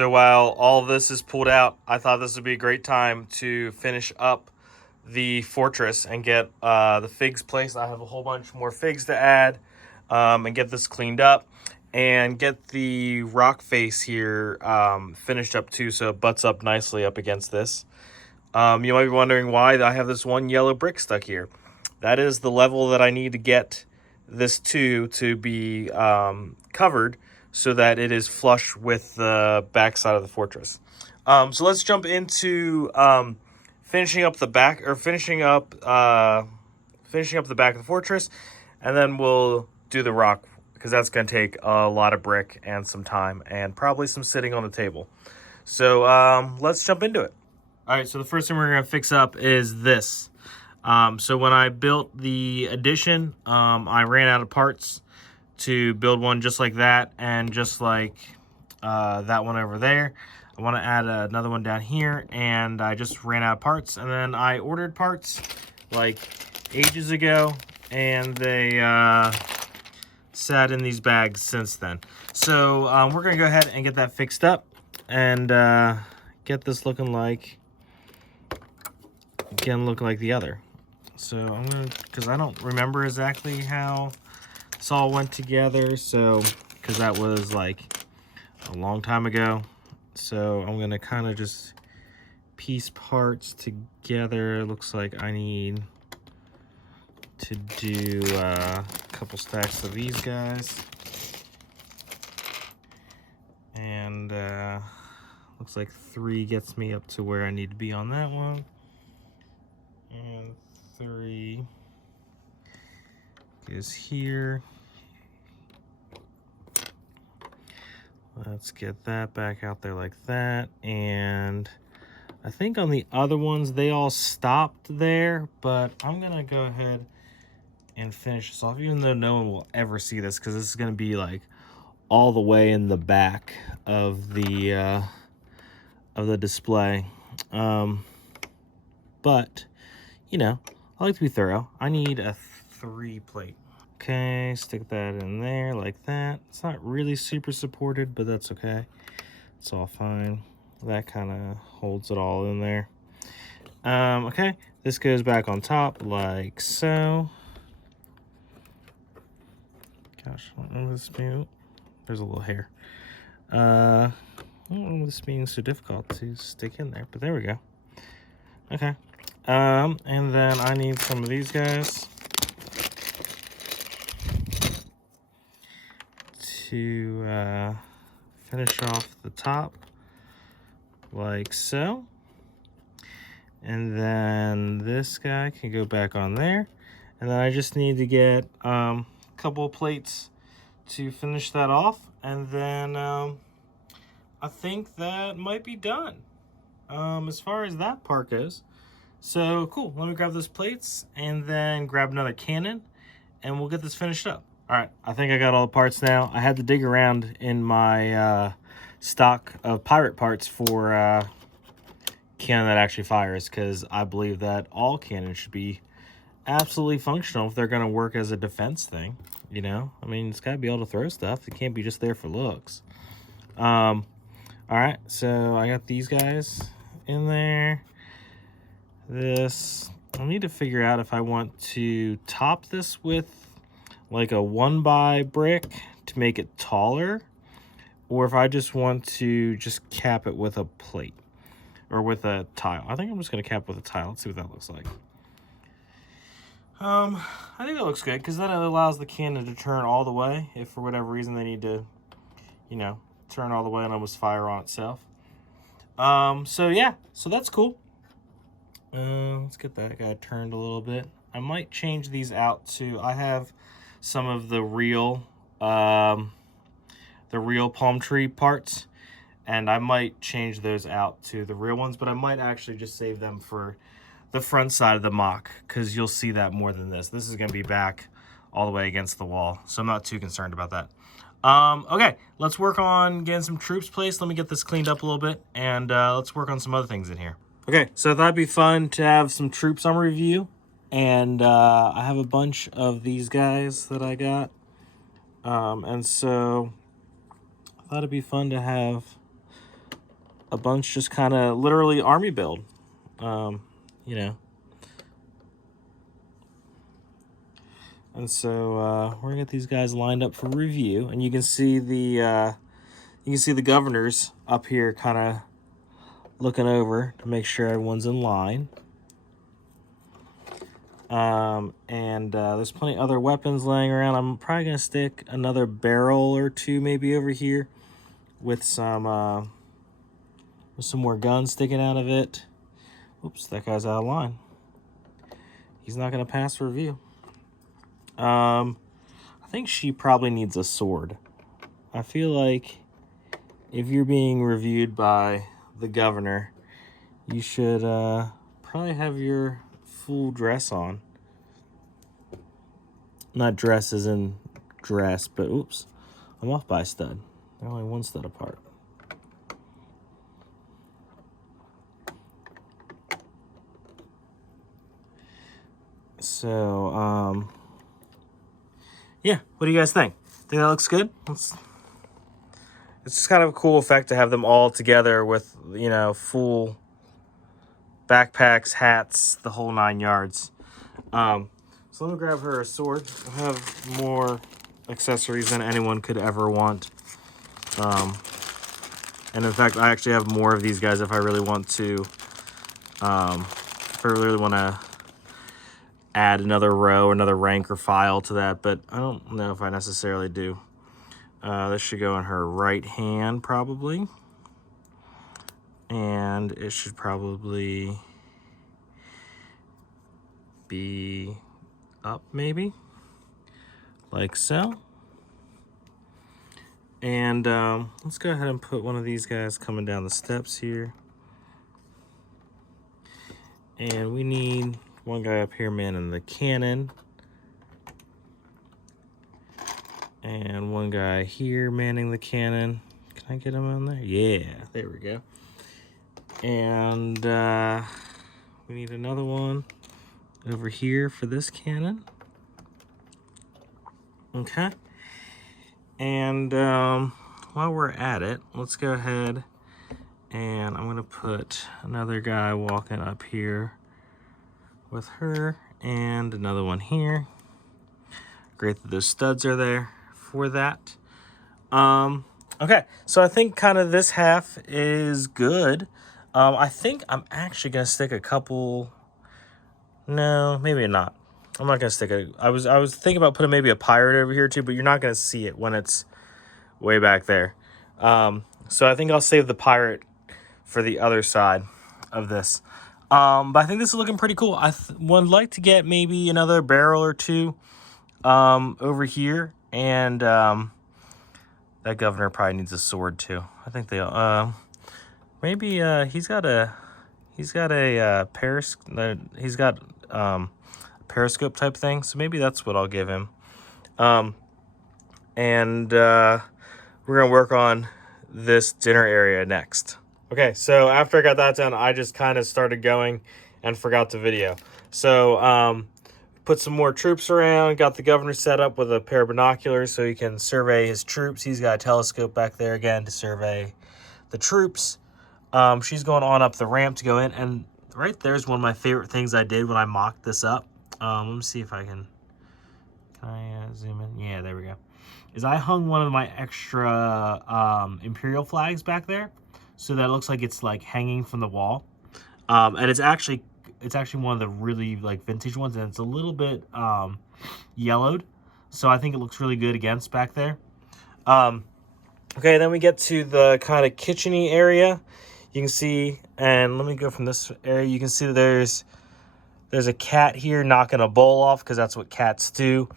So while all this is pulled out, I thought this would be a great time to finish up the fortress and get the figs placed. I have a whole bunch more figs to add and get this cleaned up and get the rock face here finished up too, so it butts up nicely up against this. You might be wondering why I have this one yellow brick stuck here. That is the level that I need to get this to be covered so that it is flush with the backside of the fortress. So let's jump into finishing up the back of the back of the fortress, and then we'll do the rock, because that's going to take a lot of brick and some time and probably some sitting on the table. So let's jump into it. All right, so the first thing we're going to fix up is this. So when I built the addition, I ran out of parts to build one just like that, and just like that one over there. I want to add another one down here, and I just ran out of parts, and then I ordered parts like ages ago, and they sat in these bags since then. So we're going to go ahead and get that fixed up and get this looking like the other. So I'm going to, because I don't remember exactly how this all went together, so because that was like a long time ago. So I'm going to kind of just piece parts together. It looks like I need to do a couple stacks of these guys. And looks like 3 gets me up to where I need to be on that one. And 3 is here. Let's get that back out there like that. And I think on the other ones, they all stopped there, but I'm going to go ahead and finish this off, even though no one will ever see this, because this is going to be like all the way in the back of the display. But, you know, I like to be thorough. I need a 3 plate. Okay, stick that in there like that. It's not really super supported, but that's okay. It's all fine. That kind of holds it all in there. Okay, this goes back on top like so. Gosh, I don't know this being, there's a little hair. I don't know this being so difficult to stick in there, but there we go. Okay. And then I need some of these guys to finish off the top like so. And then this guy can go back on there. And then I just need to get a couple of plates to finish that off. And then I think that might be done as far as that part goes. So cool, let me grab those plates and then grab another cannon and we'll get this finished up. All right, I think I got all the parts now. I had to dig around in my stock of pirate parts for cannon that actually fires, because I believe that all cannons should be absolutely functional if they're going to work as a defense thing, you know? I mean, it's got to be able to throw stuff. It can't be just there for looks. All right, so I got these guys in there. This, I need to figure out if I want to top this with like a 1x brick to make it taller, or if I just want to just cap it with a plate or with a tile. I think I'm just going to cap with a tile. Let's see what that looks like. I think that looks good, because then it allows the cannon to turn all the way if for whatever reason they need to, you know, turn all the way and almost fire on itself. So yeah, so that's cool. Let's get that guy turned a little bit. I might change these out to, I have some of the real palm tree parts, and I might change those out to the real ones, but I might actually just save them for the front side of the MOC, because you'll see that more than this. This is going to be back all the way against the wall, so I'm not too concerned about that. Okay, let's work on getting some troops placed. Let me get this cleaned up a little bit, and let's work on some other things in here. Okay, so I thought it'd be fun to have some troops on review, and I have a bunch of these guys that I got, and so I thought it'd be fun to have a bunch just kind of literally army build, you know. And so we're gonna get these guys lined up for review, and you can see the governors up here kind of looking over to make sure everyone's in line. And there's plenty of other weapons laying around. I'm probably gonna stick another barrel or two maybe over here with some more guns sticking out of it. Oops, that guy's out of line. He's not gonna pass review. I think she probably needs a sword. I feel like if you're being reviewed by the governor, you should probably have your full dress on. Not dress as in dress, but oops, I'm off by a stud. They're only one stud apart. So, yeah, what do you guys think? Think that looks good? It's just kind of a cool effect to have them all together with, you know, full backpacks, hats, the whole 9 yards. So let me grab her a sword. I have more accessories than anyone could ever want. And in fact, I actually have more of these guys if I really want to. If I really want to add another row, another rank or file to that, but I don't know if I necessarily do. This should go in her right hand probably. And it should probably be up maybe, like so. And let's go ahead and put one of these guys coming down the steps here. And we need one guy up here manning the cannon. And one guy here manning the cannon. Can I get him on there? Yeah, there we go. And we need another one over here for this cannon. Okay. And while we're at it, let's go ahead and I'm gonna put another guy walking up here with her and another one here. Great that those studs are there for that. Okay, so I think kind of this half is good. I think I'm actually gonna stick a couple. No, maybe not. I'm not gonna stick a. I was thinking about putting maybe a pirate over here too, but you're not gonna see it when it's way back there. So I think I'll save the pirate for the other side of this. But I think this is looking pretty cool. I would like to get maybe another barrel or two over here, and that governor probably needs a sword too. I think they maybe he's got a periscope type thing, so maybe that's what I'll give him. And we're gonna work on this dinner area next. Okay, so after I got that done, I just kind of started going and forgot the video. So put some more troops around, got the governor set up with a pair of binoculars so he can survey his troops. He's got a telescope back there again to survey the troops. She's going on up the ramp to go in, and right there's one of my favorite things I did when I mocked this up. Let me see if I can I zoom in? Yeah, there we go. Is I hung one of my extra Imperial flags back there, so that it looks like it's like hanging from the wall. And it's actually one of the really like vintage ones, and it's a little bit yellowed, so I think it looks really good against back there. Okay, then we get to the kind of kitchen-y area. You can see, and let me go from this area. You can see that there's a cat here knocking a bowl off, because that's what cats do.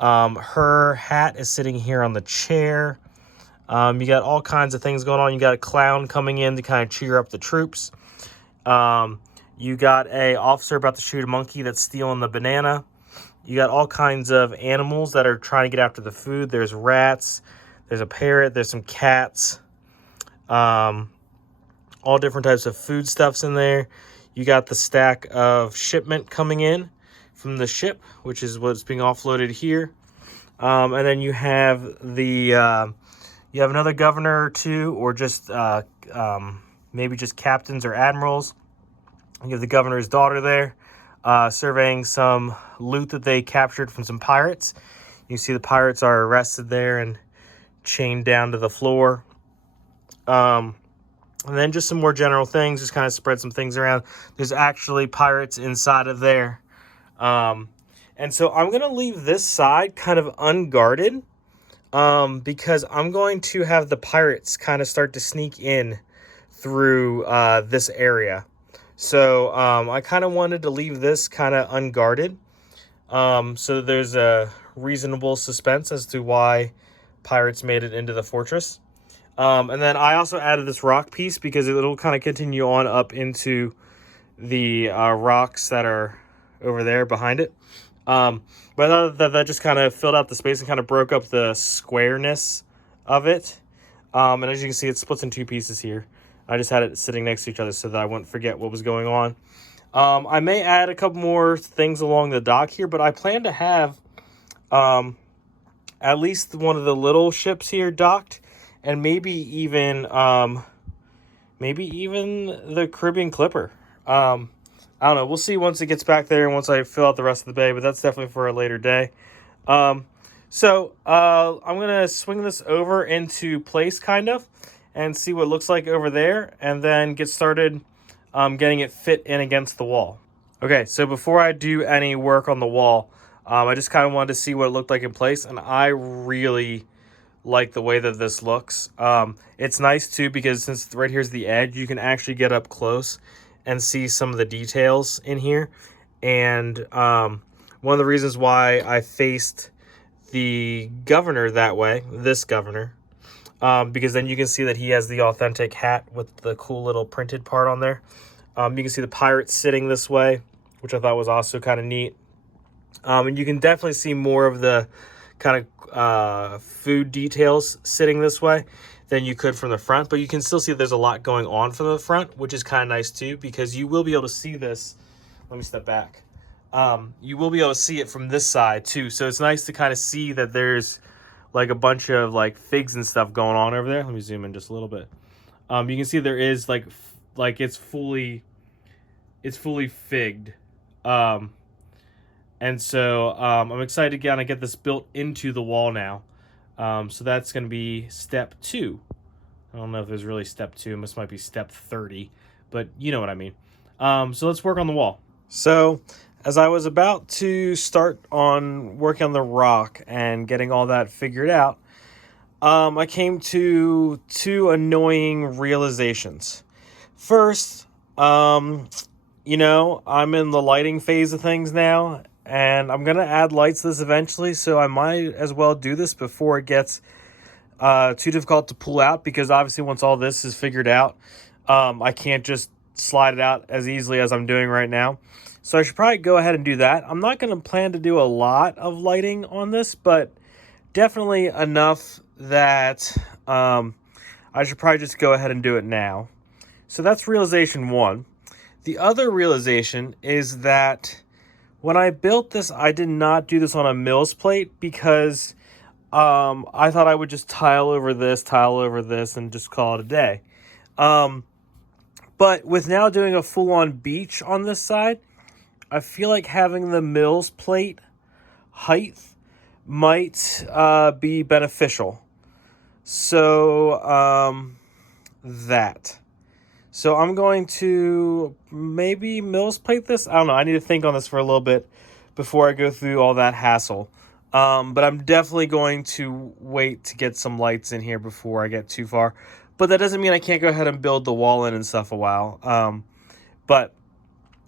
Her hat is sitting here on the chair. You got all kinds of things going on. You got a clown coming in to kind of cheer up the troops. You got a officer about to shoot a monkey that's stealing the banana. You got all kinds of animals that are trying to get after the food. There's rats. There's a parrot. There's some cats. All different types of foodstuffs in there. You got the stack of shipment coming in from the ship, which is what's being offloaded here. And then you have the you have another governor or two, or just maybe just captains or admirals. You have the governor's daughter there, surveying some loot that they captured from some pirates. You can see the pirates are arrested there and chained down to the floor. And then just some more general things, just kind of spread some things around. There's actually pirates inside of there. And so I'm going to leave this side kind of unguarded, because I'm going to have the pirates kind of start to sneak in through this area. So I kind of wanted to leave this kind of unguarded, so there's a reasonable suspense as to why pirates made it into the fortress. And then I also added this rock piece because it'll kind of continue on up into the rocks that are over there behind it. But I thought that just kind of filled out the space and kind of broke up the squareness of it. And as you can see, it splits in two pieces here. I just had it sitting next to each other so that I wouldn't forget what was going on. I may add a couple more things along the dock here, but I plan to have at least one of the little ships here docked, and maybe even the Caribbean Clipper. I don't know. We'll see once it gets back there and once I fill out the rest of the bay, but that's definitely for a later day. So I'm going to swing this over into place kind of and see what it looks like over there, and then get started getting it fit in against the wall. Okay, so before I do any work on the wall, I just kind of wanted to see what it looked like in place, and I really like the way that this looks. It's nice too because since right here's the edge, you can actually get up close and see some of the details in here. And one of the reasons why I faced the governor that way, this governor, because then you can see that he has the authentic hat with the cool little printed part on there. You can see the pirates sitting this way, which I thought was also kind of neat. And you can definitely see more of the kind of food details sitting this way than you could from the front, but you can still see there's a lot going on from the front, which is kind of nice too, because you will be able to see this. Let me step back. You will be able to see it from this side too, so it's nice to kind of see that there's like a bunch of like figs and stuff going on over there. Let me zoom in just a little bit. You can see there is like it's fully figged. And so I'm excited to kind of get this built into the wall now. So that's going to be step 2. I don't know if there's really step 2. This might be step 30, but you know what I mean. So let's work on the wall. So as I was about to start on working on the rock and getting all that figured out, I came to 2 annoying realizations. First, you know, I'm in the lighting phase of things now, and I'm going to add lights to this eventually, so I might as well do this before it gets too difficult to pull out, because obviously once all this is figured out, I can't just slide it out as easily as I'm doing right now. So I should probably go ahead and do that. I'm not going to plan to do a lot of lighting on this, but definitely enough that I should probably just go ahead and do it now. So that's realization 1. The other realization is that when I built this, I did not do this on a mills plate because I thought I would just tile over this, and just call it a day. But with now doing a full-on beach on this side, I feel like having the mills plate height might be beneficial. So that. So I'm going to maybe mills plate this. I don't know. I need to think on this for a little bit before I go through all that hassle. But I'm definitely going to wait to get some lights in here before I get too far. But that doesn't mean I can't go ahead and build the wall in and stuff a while. But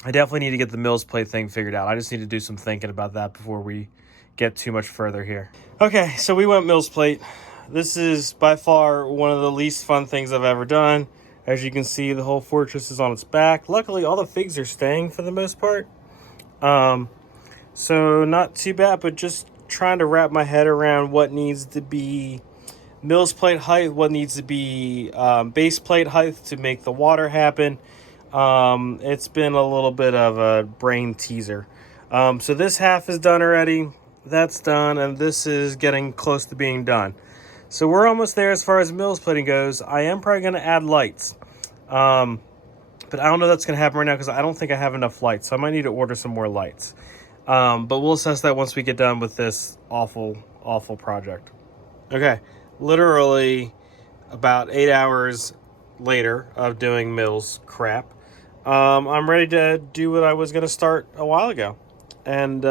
I definitely need to get the mills plate thing figured out. I just need to do some thinking about that before we get too much further here. Okay, so we went mills plate. This is by far one of the least fun things I've ever done. As you can see, the whole fortress is on its back. Luckily, all the figs are staying for the most part. So not too bad, but just trying to wrap my head around what needs to be mills plate height, what needs to be base plate height to make the water happen. It's been a little bit of a brain teaser. So this half is done already. That's done, and this is getting close to being done. So we're almost there as far as mills plating goes. I am probably going to add lights. But I don't know if that's going to happen right now because I don't think I have enough lights. So I might need to order some more lights. But we'll assess that once we get done with this awful, awful project. Okay, literally about 8 hours later of doing Mills crap, I'm ready to do what I was going to start a while ago. And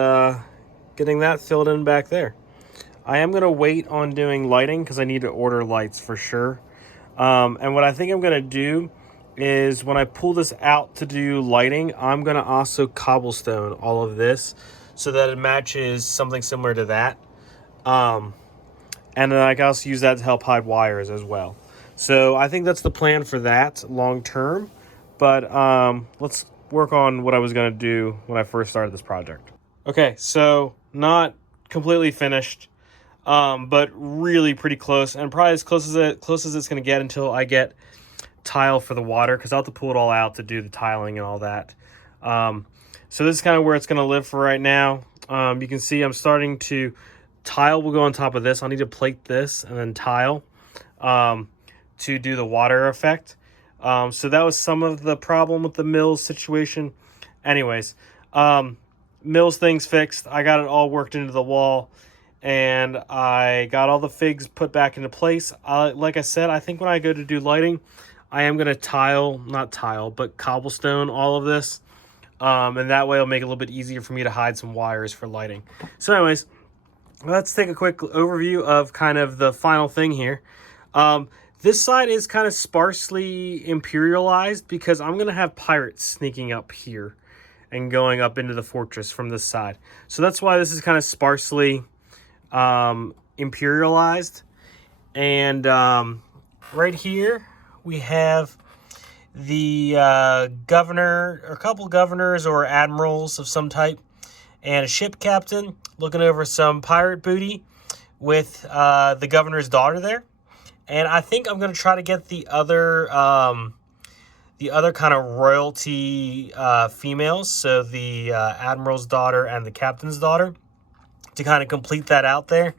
getting that filled in back there. I am going to wait on doing lighting because I need to order lights for sure. And what I think I'm going to do is when I pull this out to do lighting, I'm going to also cobblestone all of this so that it matches something similar to that. And then I can also use that to help hide wires as well. So I think that's the plan for that long term. But let's work on what I was going to do when I first started this project. Okay, so not completely finished, but really pretty close, and probably as close as it's going to get until I get tile for the water, because I'll have to pull it all out to do the tiling and all that. So this is kind of where it's going to live for right now. You can see I'm starting to tile will go on top of this. I'll need to plate this and then tile to do the water effect. So that was some of the problem with the Mills situation. Anyways, Mills thing's fixed. I got it all worked into the wall, and I got all the figs put back into place. Like I said, I think when I go to do lighting, I am going to not tile, but cobblestone all of this. And that way it'll make it a little bit easier for me to hide some wires for lighting. So anyways, let's take a quick overview of kind of the final thing here. This side is kind of sparsely imperialized because I'm going to have pirates sneaking up here and going up into the fortress from this side. So that's why this is kind of sparsely imperialized. And right here we have the governor, or a couple governors or admirals of some type, and a ship captain looking over some pirate booty with the governor's daughter there. And I think I'm going to try to get the other kind of royalty females, so the admiral's daughter and the captain's daughter, to kind of complete that out there.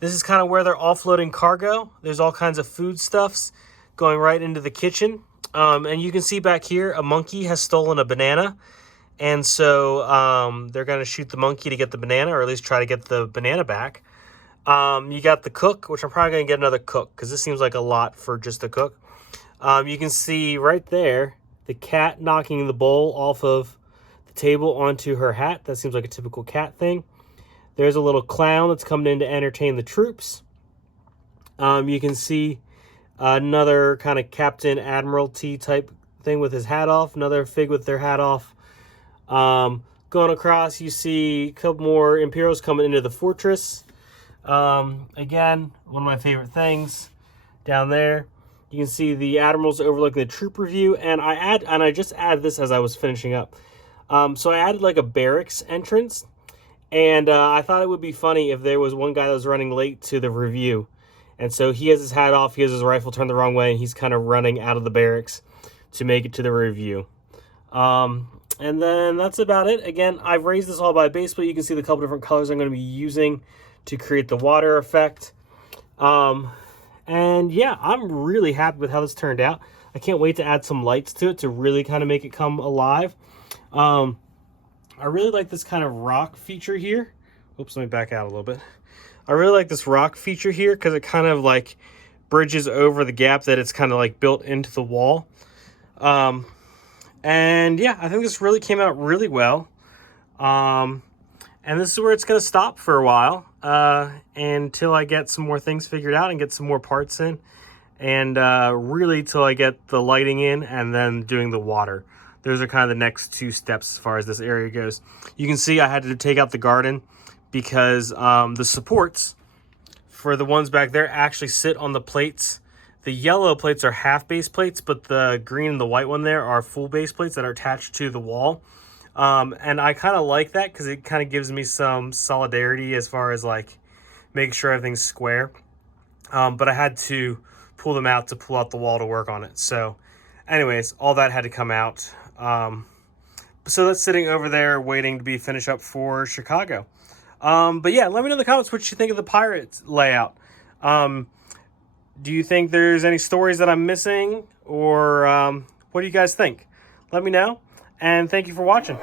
This is kind of where they're offloading cargo. There's all kinds of foodstuffs going right into the kitchen. And you can see back here, a monkey has stolen a banana. And so they're going to shoot the monkey to get the banana, or at least try to get the banana back. You got the cook, which I'm probably going to get another cook because this seems like a lot for just a cook. You can see right there the cat knocking the bowl off of the table onto her hat. That seems like a typical cat thing. There's a little clown that's coming in to entertain the troops. You can see another kind of Captain Admiralty type thing with his hat off. Another fig with their hat off. Going across, you see a couple more Imperials coming into the fortress. Again, one of my favorite things down there. You can see the admirals overlooking the troop review, and I just added this as I was finishing up. So I added like a barracks entrance, and I thought it would be funny if there was one guy that was running late to the review, and so he has his hat off, he has his rifle turned the wrong way, and he's kind of running out of the barracks to make it to the review. And then that's about it. Again, I've raised this all by base, but you can see the couple different colors I'm going to be using to create the water effect. And yeah, I'm really happy with how this turned out. I can't wait to add some lights to it to really kind of make it come alive. I really like this kind of rock feature here. Oops, let me back out a little bit. I really like this rock feature here because it kind of like bridges over the gap that it's kind of like built into the wall. And yeah, I think this really came out really well. And this is where it's going to stop for a while until I get some more things figured out and get some more parts in. And really till I get the lighting in and then doing the water. Those are kind of the next two steps as far as this area goes. You can see I had to take out the garden because the supports for the ones back there actually sit on the plates. The yellow plates are half base plates, but the green and the white one there are full base plates that are attached to the wall. And I kind of like that because it kind of gives me some solidarity as far as like making sure everything's square. But I had to pull them out to pull out the wall to work on it. So anyways, all that had to come out. So that's sitting over there waiting to be finished up for Chicago. But yeah, let me know in the comments what you think of the Pirates layout. Do you think there's any stories that I'm missing, or what do you guys think? Let me know, and thank you for watching.